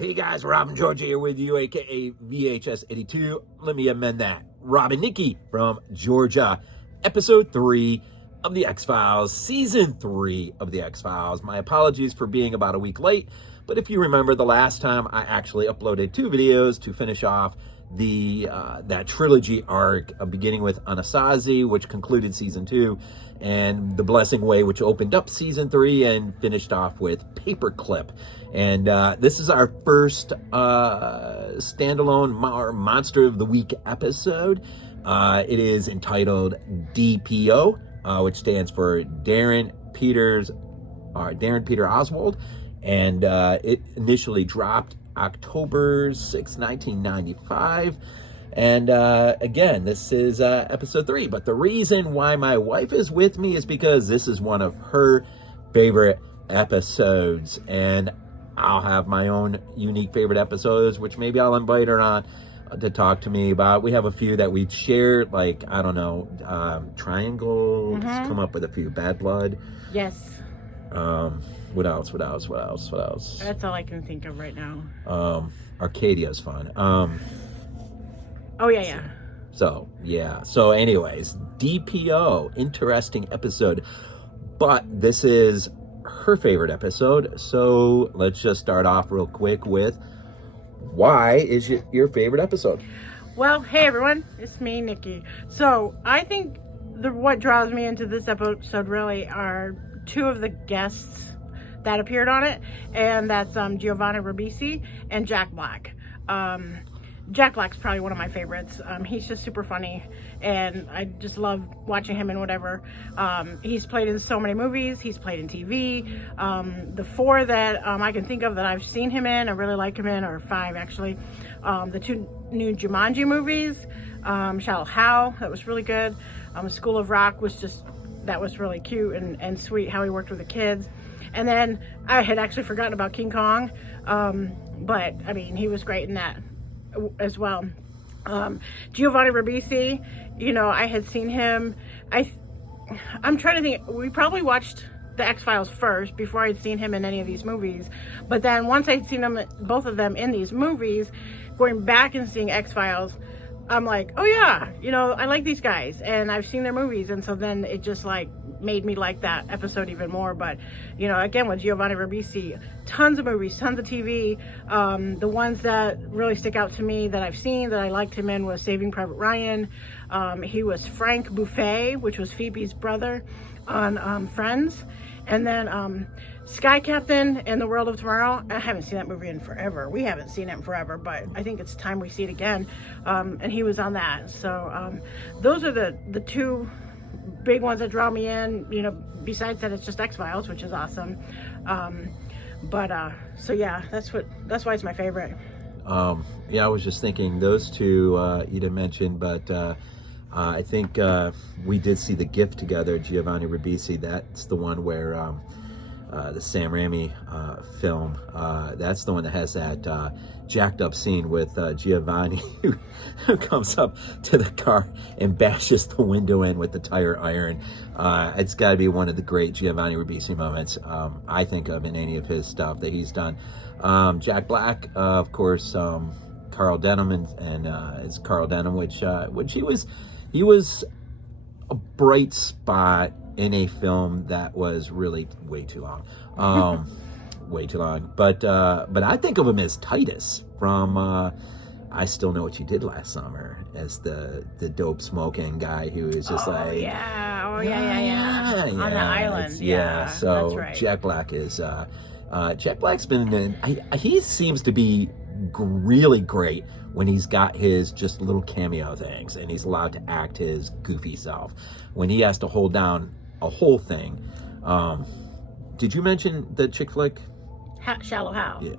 Hey guys, Rob and Georgia here with you, aka VHS82. Let me amend that. Rob and Nikki from Georgia. Episode 3 of The X-Files, Season 3 of The X-Files. My apologies for being about a week late, but if you remember the last time, I actually uploaded 2 videos to finish off that trilogy arc, beginning with Anasazi, which concluded Season 2, and The Blessing Way, which opened up Season 3 and finished off with Paperclip. And this is our first standalone Monster of the Week episode. It is entitled D.P.O, which stands for Darin, Peter, Oswald. And it initially dropped October 6, 1995. And again, this is episode 3. But the reason why my wife is with me is because this is one of her favorite episodes. And I'll have my own unique favorite episodes, which maybe I'll invite her on to talk to me about. We have a few that we've shared, like, I don't know, Triangle, come up with a few, Bad Blood. Yes. What else? That's all I can think of right now. Arcadia's fun. Oh, yeah. So anyways, D.P.O, interesting episode. But this is her favorite episode, so let's just start off real quick with, why is it your favorite episode? Well, hey everyone, it's me, Nikki. So I think what draws me into this episode really are 2 of the guests that appeared on it, and that's Giovanni Ribisi and Jack Black. Jack Black's probably one of my favorites. He's just super funny, and I just love watching him in whatever. He's played in so many movies. He's played in TV. The 4 that I can think of that I've seen him in, I really like him in, or 5 actually. The 2 new Jumanji movies, Shallow Hal, that was really good. School of Rock was really cute and sweet, how he worked with the kids. And then I had actually forgotten about King Kong, but I mean, he was great in that as well. Giovanni Ribisi, I had seen him. I'm trying to think. We probably watched the X-Files first before I'd seen him in any of these movies. But then once I'd seen them, both of them in these movies, going back and seeing X-Files, I'm like, oh yeah, I like these guys and I've seen their movies. And so then it just made me like that episode even more. But, again, with Giovanni Ribisi, tons of movies, tons of TV. The ones that really stick out to me that I've seen that I liked him in was Saving Private Ryan. He was Frank Buffet, which was Phoebe's brother on Friends. And then Sky Captain and The World of Tomorrow. I haven't seen that movie in forever. We haven't seen it in forever, but I think it's time we see it again. And he was on that. So those are the 2 big ones that draw me in, besides that it's just X-Files, which is awesome. So yeah, that's why it's my favorite. I was just thinking those 2 you didn't mention, but I think we did see The Gift together, Giovanni Ribisi. That's the one where the Sam Raimi film, that's the one that has that jacked up scene with Giovanni who comes up to the car and bashes the window in with the tire iron. It's got to be one of the great Giovanni Ribisi moments I think of in any of his stuff that he's done. Jack Black, of course, Carl Denham, and it's Carl Denham, which he was a bright spot in a film that was really way too long. But I think of him as Titus from I Still Know What You Did Last Summer, as the dope smoking guy who is just on the island. So that's right. Jack Black is Jack Black's been he seems to be really great when he's got his just little cameo things and he's allowed to act his goofy self. When he has to hold down a whole thing. Did you mention the chick flick? Shallow Hal. Yeah.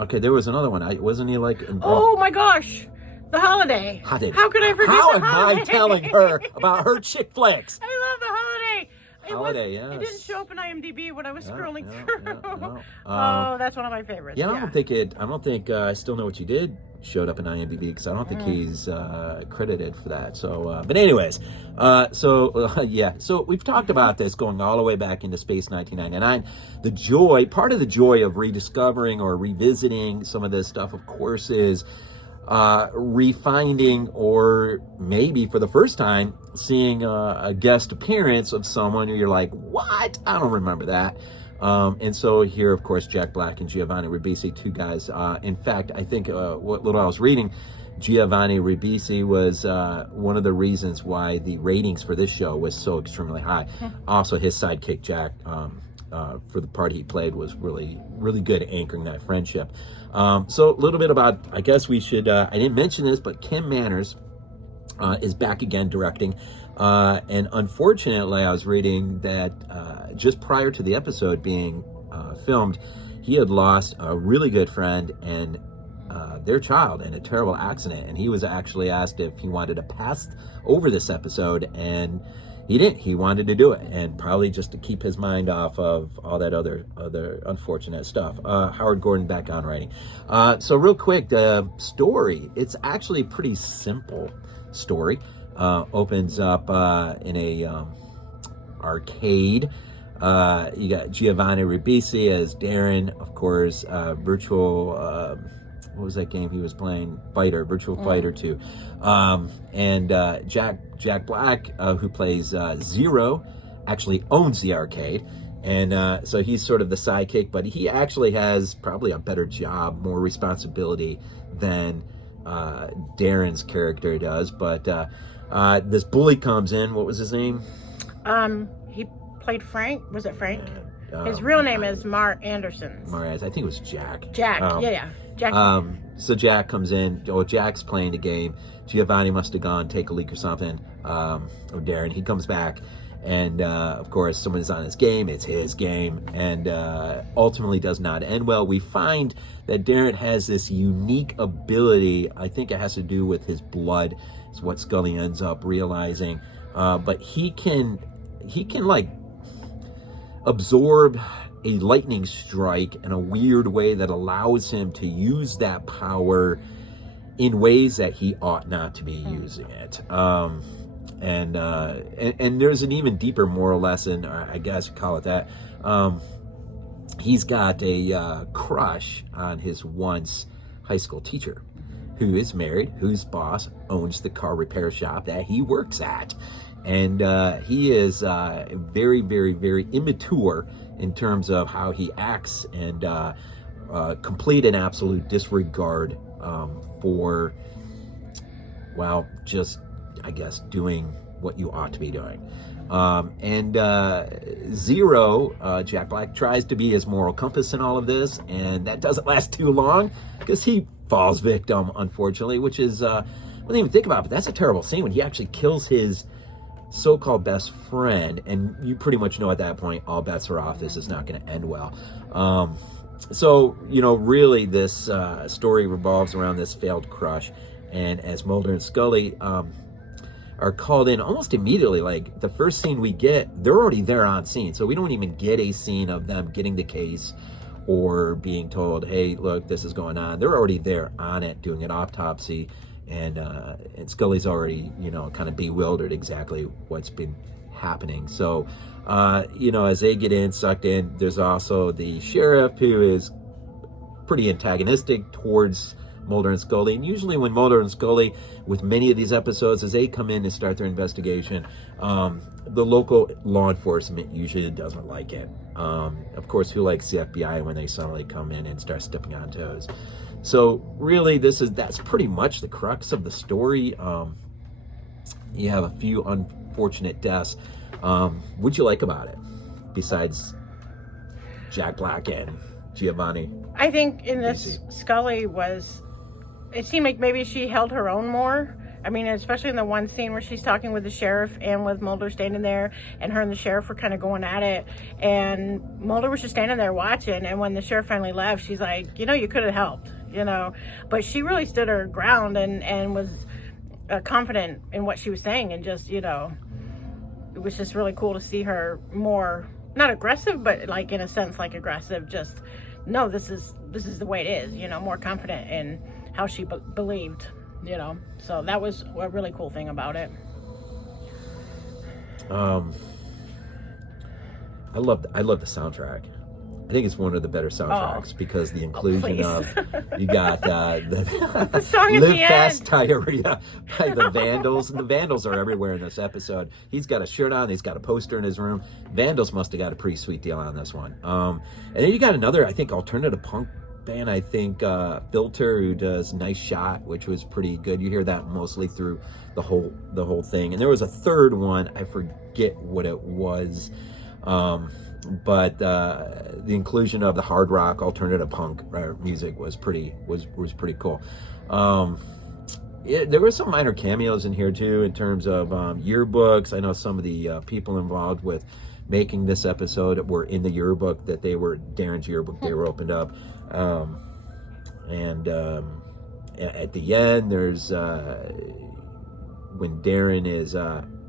Okay, there was another one. Wasn't he Oh my gosh! The Holiday. How could I forget How The am Holiday? I telling her about her chick flicks? I love The Holiday. Holiday, yes. It didn't show up in IMDb when I was scrolling yeah, through. yeah. Oh, that's one of my favorites. Yeah, I don't think I Still Know What You Did showed up in IMDb because I don't think he's credited for that. So, but anyways, so we've talked about this going all the way back into Space 1999. Part of the joy of rediscovering or revisiting some of this stuff, of course, is refinding, or maybe for the first time seeing a guest appearance of someone who you're like, what? I don't remember that. And so here, of course, Jack Black and Giovanni Ribisi, two guys. In fact, I think what little I was reading, Giovanni Ribisi was one of the reasons why the ratings for this show was so extremely high. Also, his sidekick, Jack, for the part he played, was really, really good at anchoring that friendship. So a little bit about, I guess we should, I didn't mention this, but Kim Manners is back again directing. And unfortunately, I was reading that just prior to the episode being filmed, he had lost a really good friend and their child in a terrible accident. And he was actually asked if he wanted to pass over this episode, and he didn't. He wanted to do it, and probably just to keep his mind off of all that other unfortunate stuff. Howard Gordon back on writing. So real quick, the story, it's actually a pretty simple story. Opens up in a arcade. You got Giovanni Ribisi as Darin, of course, virtual, what was that game he was playing? Virtual Fighter 2. And Jack Black, who plays Zero, actually owns the arcade. And so he's sort of the sidekick, but he actually has probably a better job, more responsibility than Darin's character does. But this bully comes in. What was his name? He played Frank. Was it Frank? His real name is Mar Anderson. I think it was Jack. Jack, yeah. Jack. So Jack comes in. Jack's playing the game. Giovanni must have gone take a leak or something. Or Darin. He comes back, and of course, someone's on his game. It's his game, and ultimately does not end well. We find that Darin has this unique ability. I think it has to do with his blood. Is what Scully ends up realizing. But he can like absorb a lightning strike in a weird way that allows him to use that power in ways that he ought not to be using it. And there's an even deeper moral lesson, or I guess you call it that. He's got a crush on his once high school teacher, who is married, whose boss owns the car repair shop that he works at. And he is very, very, very immature in terms of how he acts, and complete and absolute disregard for, well, just, I guess, doing what you ought to be doing. And Zero, Jack Black, tries to be his moral compass in all of this, and that doesn't last too long because he falls victim, unfortunately, which is, I didn't even think about it, but that's a terrible scene when he actually kills his so-called best friend, and you pretty much know at that point all bets are off. This is not going to end well. So, really this story revolves around this failed crush, and as Mulder and Scully are called in almost immediately, like the first scene we get, they're already there on scene, so we don't even get a scene of them getting the case or being told, hey, look, this is going on. They're already there on it, doing an autopsy. And Scully's already, kind of bewildered exactly what's been happening. So, as they get sucked in, there's also the sheriff, who is pretty antagonistic towards Mulder and Scully. And usually when Mulder and Scully, with many of these episodes, as they come in and start their investigation, the local law enforcement usually doesn't like it. Of course, who likes the FBI when they suddenly come in and start stepping on toes? So really, that's pretty much the crux of the story. You have a few unfortunate deaths. What'd you like about it, besides Jack Black and Giovanni? I think in this, Scully it seemed like maybe she held her own more. I mean, especially in the one scene where she's talking with the sheriff and with Mulder standing there, and her and the sheriff were kind of going at it, and Mulder was just standing there watching, and when the sheriff finally left, she's like, you could have helped, but she really stood her ground and was confident in what she was saying, and just, it was just really cool to see her more, not aggressive, but like in a sense like aggressive, just no, this is the way it is, you know, more confident in how she believed, you know. So that was a really cool thing about it. I love the soundtrack. I think it's one of the better soundtracks because the inclusion of, you got the song at Live the Fast end. Diarrhea by the Vandals. And the Vandals are everywhere in this episode. He's got a shirt on. He's got a poster in his room. Vandals must have got a pretty sweet deal on this one. And then you got another, I think, alternative punk band, I think, Filter, who does Nice Shot, which was pretty good. You hear that mostly through the whole thing. And there was a third one. I forget what it was. But the inclusion of the hard rock alternative punk music was pretty cool. There were some minor cameos in here too, in terms of yearbooks. I know some of the people involved with making this episode were in the yearbook that they were Darin's yearbook. They were opened up, and at the end, there's when Darin is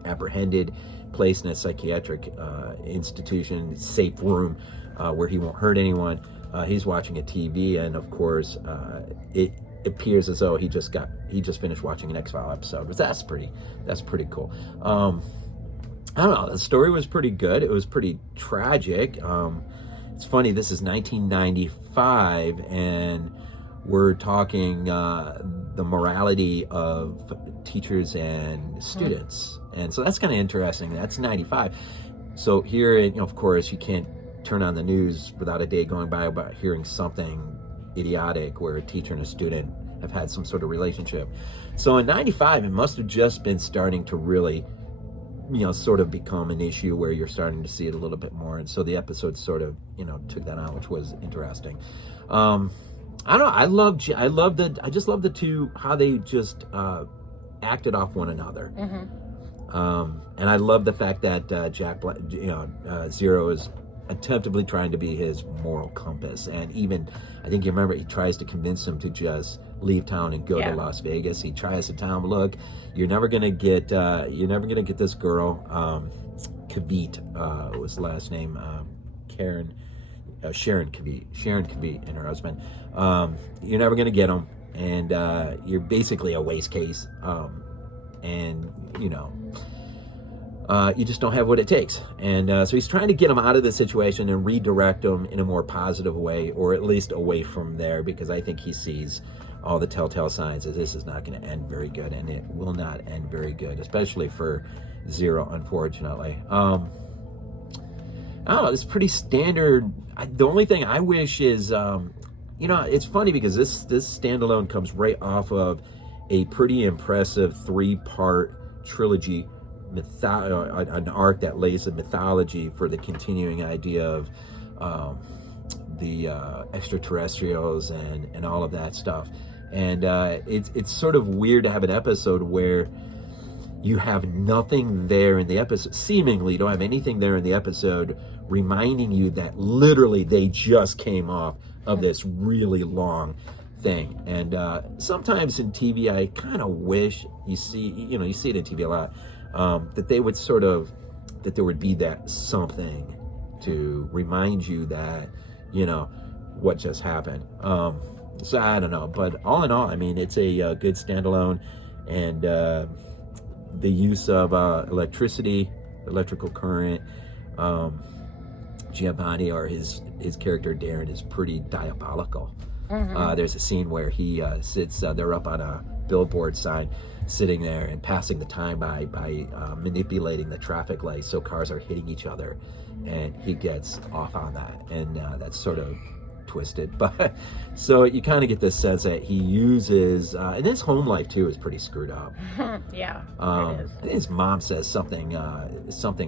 apprehended, placed in a psychiatric institution, safe room where he won't hurt anyone. He's watching a TV, and of course, it appears as though he just finished watching an X-File episode. But that's pretty cool. I don't know. The story was pretty good. It was pretty tragic. It's funny. This is 1995, and we're talking the morality of teachers and students. And so that's kind of interesting. That's 95. So here, of course, you can't turn on the news without a day going by about hearing something idiotic where a teacher and a student have had some sort of relationship. So in 95, it must have just been starting to really, sort of become an issue where you're starting to see it a little bit more. And so the episode sort of, took that on, which was interesting. I don't know. I just love the two, how they just acted off one another. And I love the fact that Jack Black, Zero is attemptably trying to be his moral compass. And even, I think you remember, he tries to convince him to just leave town and go to Las Vegas. He tries to tell him, look, you're never gonna get this girl, Kavit, was the last name, Sharon Kavit and her husband. You're never gonna get them, and you're basically a waste case. And you just don't have what it takes. And so he's trying to get him out of the situation and redirect him in a more positive way, or at least away from there, because I think he sees all the telltale signs that this is not going to end very good, and it will not end very good, especially for Zero, unfortunately. I don't know, it's pretty standard. The only thing I wish is, it's funny because this standalone comes right off of a pretty impressive 3-part trilogy, an arc that lays the mythology for the continuing idea of the extraterrestrials and all of that stuff. And it's sort of weird to have an episode where you have nothing there in the episode, seemingly you don't have anything there in the episode reminding you that literally they just came off of this really long thing. And sometimes in TV, I kind of wish you see it in TV a lot, that they would that there would be that something to remind you that, what just happened. So I don't know, but all in all, I mean, it's a good standalone, and the use of electrical current, Giovanni, or his character Darin, is pretty diabolical. There's a scene where he sits, they're up on a billboard sign, sitting there and passing the time by manipulating the traffic lights so cars are hitting each other, and he gets off on that, and that's sort of twisted. But so you kind of get this sense that he uses, and his home life too is pretty screwed up. Yeah, it is. His mom says something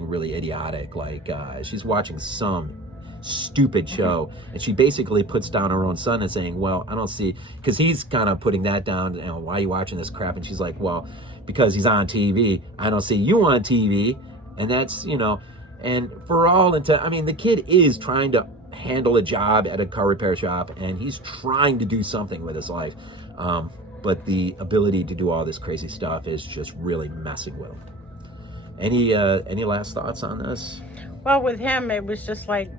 really idiotic, like she's watching some stupid show, and she basically puts down her own son and saying, well, I don't see, because he's kind of putting that down, why are you watching this crap? And she's like, well, because he's on TV. I don't see you on TV. And that's, and for all I mean, the kid is trying to handle a job at a car repair shop, and he's trying to do something with his life, but the ability to do all this crazy stuff is just really messing with him. Any last thoughts on this? Well, with him, it was just like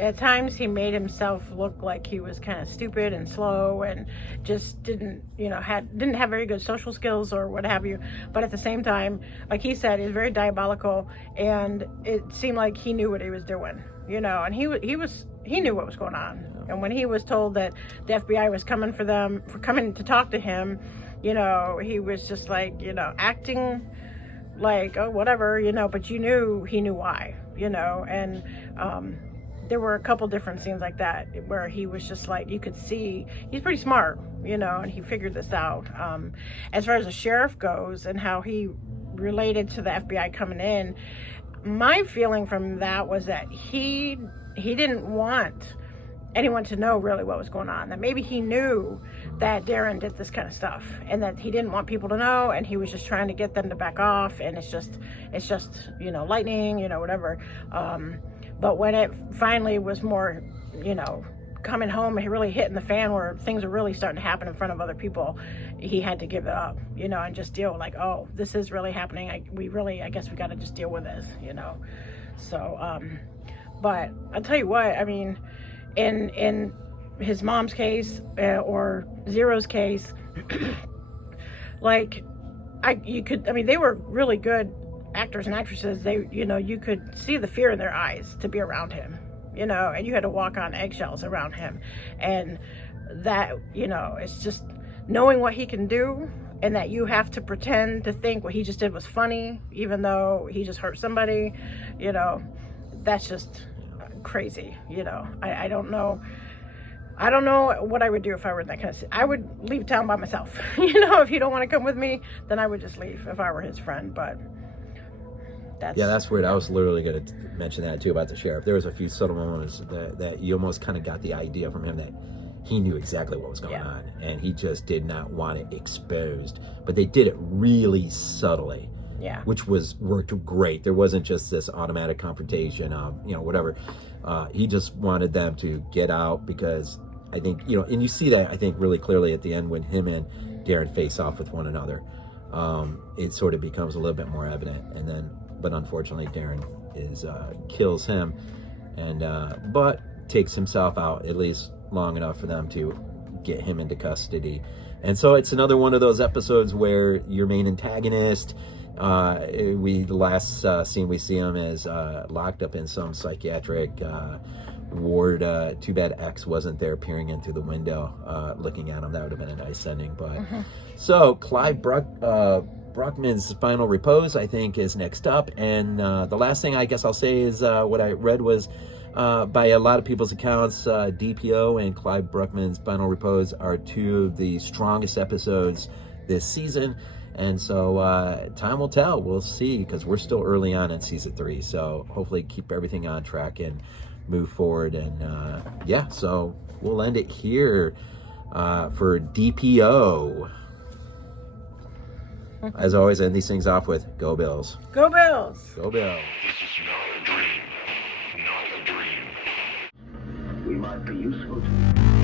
at times he made himself look like he was kind of stupid and slow and just didn't have very good social skills or what have you. But at the same time, like he said, he's very diabolical, and it seemed like he knew what he was doing, and he knew what was going on. And when he was told that the FBI was coming to talk to him, he was just like, acting like, oh, whatever, but he knew why, and there were a couple different scenes like that where he was just like, you could see he's pretty smart, and he figured this out. As far as the sheriff goes and how he related to the FBI coming in, my feeling from that was that he didn't want anyone to know really what was going on, that maybe he knew that Darin did this kind of stuff and that he didn't want people to know, and he was just trying to get them to back off, and it's just lightning, whatever. But when it finally was more, coming home and really hitting the fan where things are really starting to happen in front of other people, he had to give it up, and just deal with like, oh, this is really happening. I guess we got to just deal with this, So, but I'll tell you what, I mean, in his mom's case or Zero's case, they were really good actors and actresses. They, you could see the fear in their eyes to be around him, and you had to walk on eggshells around him. And that, it's just knowing what he can do, and that you have to pretend to think what he just did was funny, even though he just hurt somebody, that's just crazy. I don't know what I would do if I were in that kind of. I would leave town by myself. If you don't want to come with me, then I would just leave if I were his friend. But that's weird. I was literally going to mention that too about the sheriff. There was a few subtle moments that you almost kind of got the idea from him that he knew exactly what was going on, and he just did not want it exposed. But they did it really subtly. Yeah. Which worked great. There wasn't just this automatic confrontation of, whatever. He just wanted them to get out, because I think, and you see that, I think, really clearly at the end when him and Darin face off with one another. It sort of becomes a little bit more evident. But unfortunately, Darin kills him, but takes himself out, at least long enough for them to get him into custody. And so it's another one of those episodes where your main antagonist, the last scene we see him is locked up in some psychiatric ward. Too bad X wasn't there peering in through the window, looking at him. That would have been a nice ending. But so Clive Bruckman's Final Repose, I think, is next up. And the last thing I guess I'll say is what I read was, by a lot of people's accounts, D.P.O. and Clive Bruckman's Final Repose are two of the strongest episodes this season. And so time will tell. We'll see, because we're still early on in season 3. So hopefully keep everything on track and move forward. And so we'll end it here for D.P.O. As always, end these things off with Go Bills. Go Bills. Go Bills. This is not a dream. Not a dream. We might be useful to you.